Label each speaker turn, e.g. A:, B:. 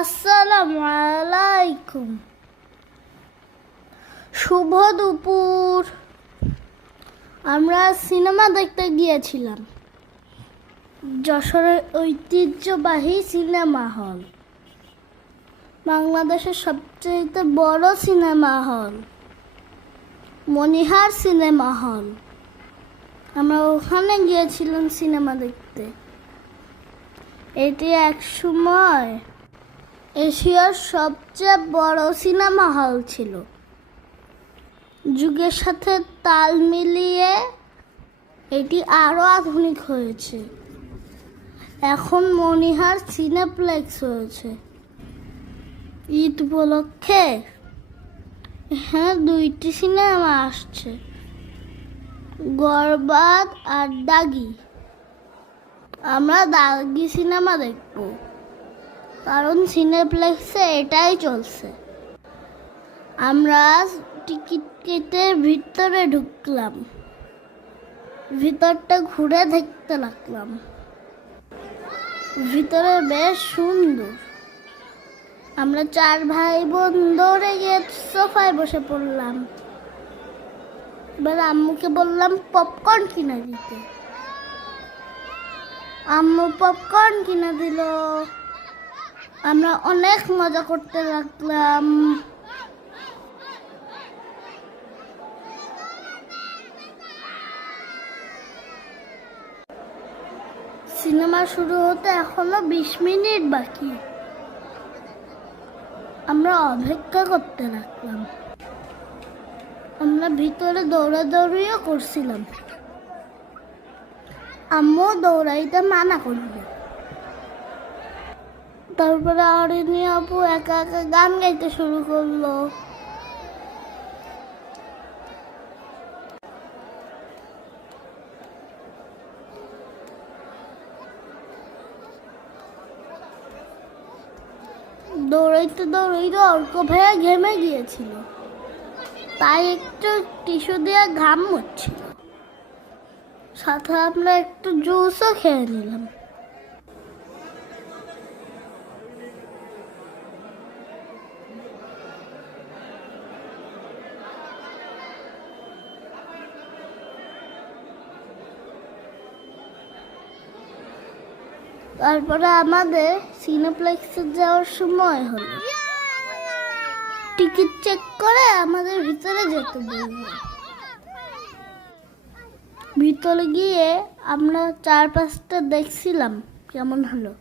A: আসসালামু আলাইকুম। শুভ দুপুর। আমরা সিনেমা দেখতে গিয়েছিলাম। যশোরের ঐতিহ্যবাহী সিনেমা হল। বাংলাদেশের সবচেয়ে বড় সিনেমা হল। মনিহার সিনেমা হল। আমরা ওখানে গিয়েছিলাম সিনেমা দেখতে। এটি এক সময় এশিয়ার সবচেয়ে বড় সিনেমা হল ছিল। যুগের সাথে তাল মিলিয়ে এটি আরও আধুনিক হয়েছে। এখন মনিহার সিনেপ্লেক্স হয়েছে। ঈদ উপলক্ষে এখানে দুইটি সিনেমা আসছে। গরবাদ আর দাগি। আমরা দাগি সিনেমা দেখব। কারণ সিনেপ্লেক্সে এটাই চলছে। আমরা টিকিট কেটে ভিতরে ঢুকলাম। ভিতরটা ঘুরে দেখতে লাগলাম। ভিতরে বেশ সুন্দর। আমরা চার ভাই বোন দৌড়ে গিয়ে সোফায় বসে পড়লাম। এবার আম্মুকে বললাম পপকর্ন কিনে দিতে। আম্মু পপকর্ন কিনে দিল। আমরা অনেক মজা করতে লাগলাম। সিনেমা শুরু হতে এখনও বিশ মিনিট বাকি। আমরা অপেক্ষা করতে লাগলাম। আমরা ভিতরে দৌড়াদৌড়িও করছিলাম। আম্মু দৌড়াইতে মানা করল। তারপরে অরিনী আপু একা একা গান গাইতে শুরু করল। দৌড়াইতে দৌড়াইতে অর্ক ভাইয়া ঘেমে গিয়েছিল। তাই একটু টিস্যু দিয়ে ঘাম মুচ্ছিল। সাথে আমরা একটু জুসও খেয়ে নিলাম। তারপরে আমাদের সিনেপ্লেক্সে যাওয়ার সময় হল। টিকিট চেক করে আমাদের ভিতরে যেতে বলল। ভিতরে গিয়ে আমরা চার পাঁচটা দেখছিলাম, কেমন হলো।